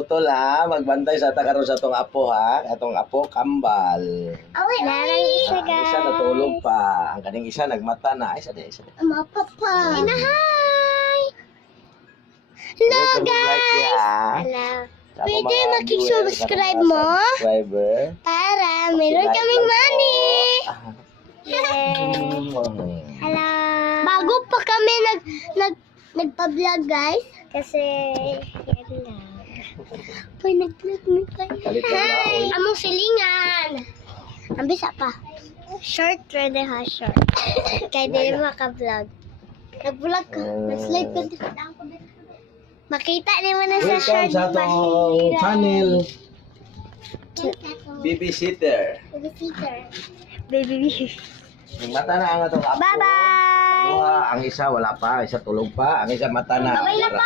utol ha. Magbantay sa karon sa atong apo ha. Atong apo kambal. Narang isa Ang isa natulog pa. Ang kaning isa nagmata na. Isa din. Papa. Inahay. Hello guys. Hello. Pwede makisubscribe mo Subscriber. para meron kaming money. Mm. Hello. Bago pa kami nagpa-vlog guys. Kasi yan lang. Pwede nag-vlog na tayo. Kalit lang ba, oy? Among silingan. Ang bisa pa. Short ready ha, short. Kaya di maka-vlog. Nag-vlog ka. Nag-slide ka dito. Makita naman na sa Welcome short sa atong channel. Baby Babysitter. Baby. Nagmata na ang atong apo. Bye-bye. Ang isa wala pa, isa tulog pa, ang isa mata na. Babay na pa.